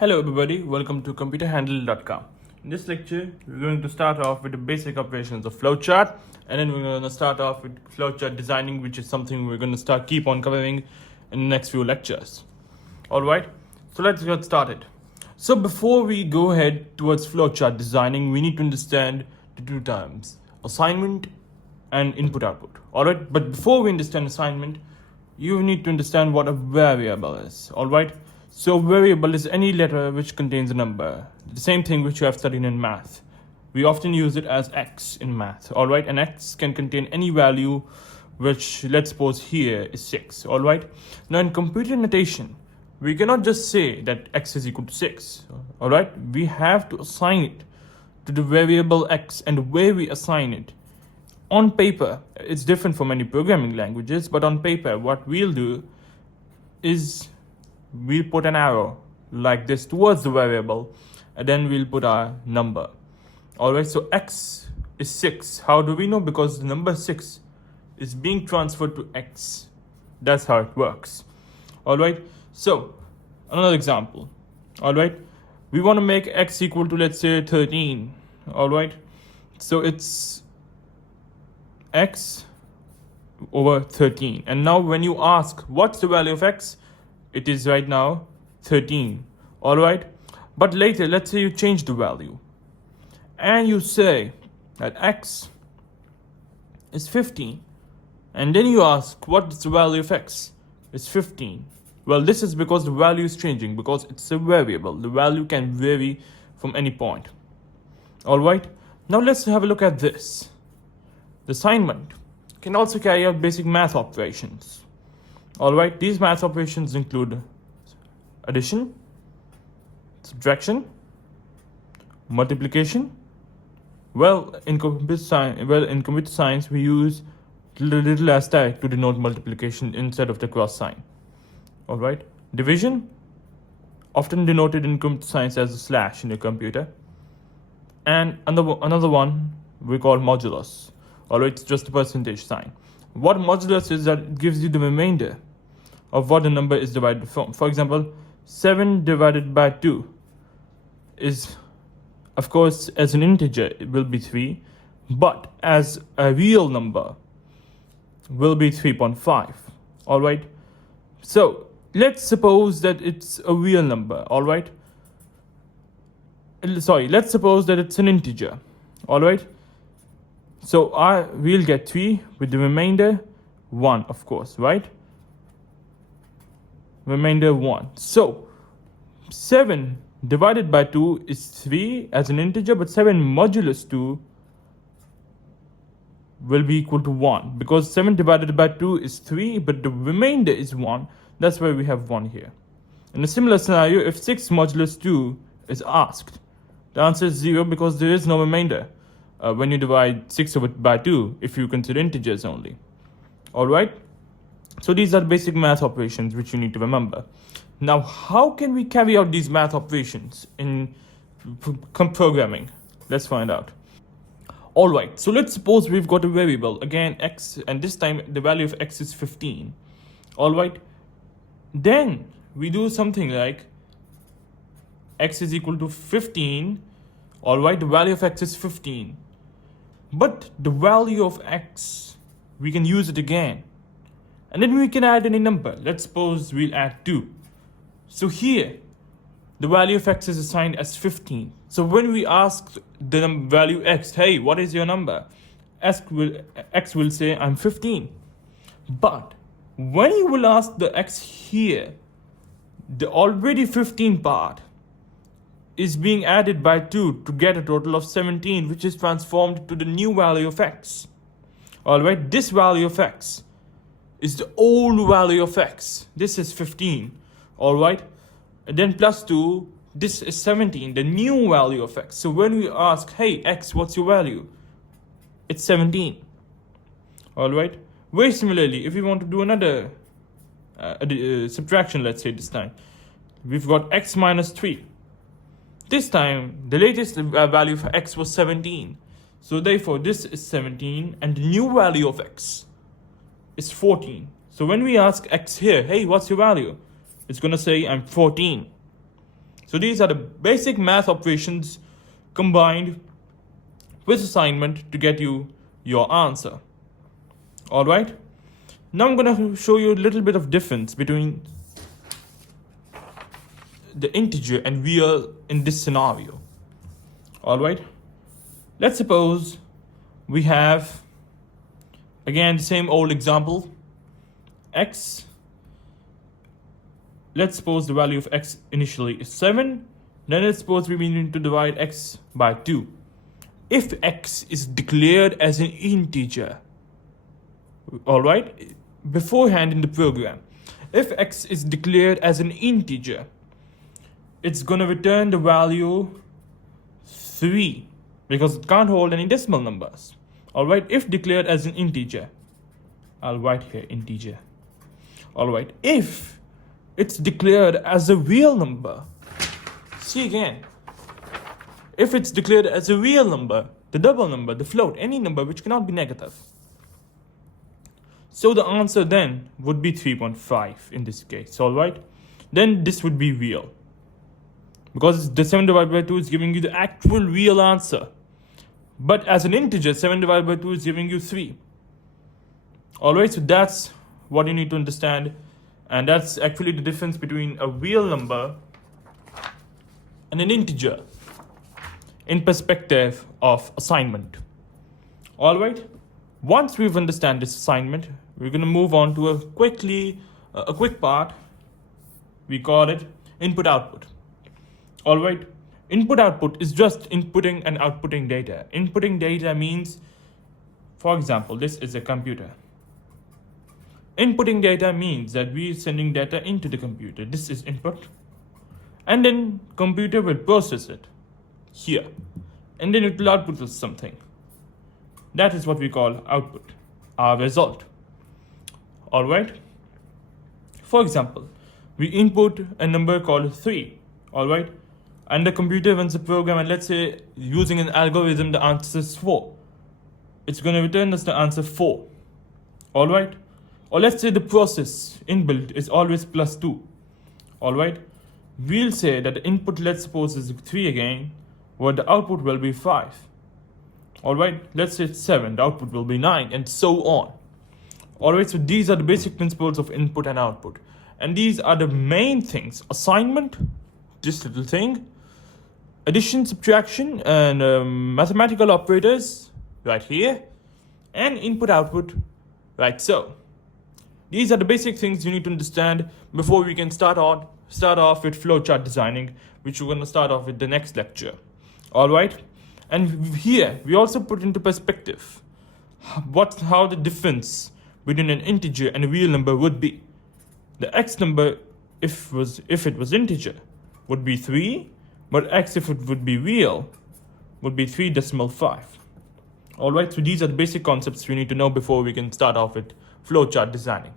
Hello everybody, welcome to computerhandle.com. In this lecture, we're going to start off with the basic operations of flowchart, and then we're going to start off with flowchart designing, which is something we're going to keep on covering in the next few lectures. Alright, so let's get started. So before we go ahead towards flowchart designing, we need to understand the two terms, assignment and input-output. Alright, but before we understand assignment, you need to understand what a variable is. Alright, so variable is any letter which contains a number. The same thing which you have studied in math. We often use it as x in math. Alright, and x can contain any value, which let's suppose here is 6. Alright, now in computer notation, we cannot just say that x is equal to 6. Alright, we have to assign it to the variable x, and where we assign it. On paper, it's different from many programming languages, but on paper, what we'll do is we'll put an arrow like this towards the variable, and then we'll put our number. Alright, so x is 6. How do we know? Because the number 6 is being transferred to x. That's how it works. Alright, so another example. Alright, we want to make x equal to, let's say, 13. Alright, so it's x over 13, and now when you ask what's the value of x, it is right now 13. Alright, but later let's say you change the value and you say that x is 15, and then you ask what's the value of x. It's 15. Well, this is because the value is changing, because it's a variable. The value can vary from any point. Alright, now let's have a look at this. The assignment can also carry out basic math operations. Alright, these math operations include addition, subtraction, multiplication. Well, in computer science, we use little asterisk to denote multiplication instead of the cross sign. Alright, division, often denoted in computer science as a slash in your computer. And another one we call modulus. Alright, it's just a percentage sign. What modulus is, that it gives you the remainder of what the number is divided from. For example, 7 divided by 2 is, of course, as an integer, it will be 3, but as a real number, will be 3.5. Alright, so let's suppose that it's a real number. Alright, let's suppose that it's an integer. Alright, so we'll get 3 with the remainder 1, of course, right? Remainder 1. So 7 divided by 2 is 3 as an integer, but 7 modulus 2 will be equal to 1, because 7 divided by 2 is 3, but the remainder is 1. That's why we have 1 here. In a similar scenario, if 6 modulus 2 is asked, the answer is 0, because there is no remainder when you divide 6 by 2, if you consider integers only. Alright, so these are basic math operations which you need to remember. Now, how can we carry out these math operations in programming? Let's find out. Alright, so let's suppose we've got a variable, again x, and this time the value of x is 15. Alright, then we do something like x is equal to 15. Alright, the value of x is 15. But the value of x, we can use it again. And then we can add any number. Let's suppose we'll add 2. So here, the value of x is assigned as 15. So when we ask the value x, hey, what is your number? X will say, I'm 15. But when you will ask the x here, the already 15 part is being added by 2 to get a total of 17, which is transformed to the new value of x. Alright, this value of x is the old value of x. This is 15. Alright, and then plus 2, this is 17, the new value of x. So when we ask, hey x, what's your value? It's 17. Alright, very similarly, if we want to do another subtraction, let's say this time, we've got x minus 3. This time, the latest value for x was 17. So therefore, this is 17, and the new value of x is 14. So when we ask x here, hey, what's your value? It's going to say I'm 14. So these are the basic math operations combined with assignment to get you your answer. All right. Now I'm going to show you a little bit of difference between the integer and real in this scenario. All right. Let's suppose we have, again, the same old example, x. Let's suppose the value of x initially is 7. Then let's suppose we need to divide x by 2. If x is declared as an integer, all right, beforehand in the program, if x is declared as an integer, it's going to return the value 3 because it can't hold any decimal numbers. All right, if declared as an integer, I'll write here integer. All right, if it's declared as a real number, see again, if it's declared as a real number, the double number, the float, any number which cannot be negative, so the answer then would be 3.5 in this case. All right, then this would be real because the 7 divided by 2 is giving you the actual real answer. But as an integer, 7 divided by 2 is giving you 3. All right, so that's what you need to understand. And that's actually the difference between a real number and an integer in perspective of assignment. All right, once we've understand this assignment, we're going to move on to a quick part. We call it input output. All right, input output is just inputting and outputting data. Inputting data means, for example, this is a computer. Inputting data means that we're sending data into the computer. This is input. And then computer will process it here. And then it will output us something. That is what we call output, our result. All right. For example, we input a number called 3. All right. And the computer runs a program, and let's say using an algorithm, the answer is 4. It's going to return us the answer 4. All right. Or let's say the process inbuilt is always +2. All right. We'll say that the input, let's suppose, is 3 again, where the output will be 5. All right. Let's say it's 7. The output will be 9, and so on. All right. So these are the basic principles of input and output. And these are the main things. Assignment, this little thing. Addition, subtraction, and mathematical operators right here. And input output right so. These are the basic things you need to understand before we can start off with flowchart designing, which we're going to start off with the next lecture. All right. And here we also put into perspective how the difference between an integer and a real number would be. The x number, if it was integer, would be 3, but x, if it would be real, would be 3.5. All right. So these are the basic concepts we need to know before we can start off with flowchart designing.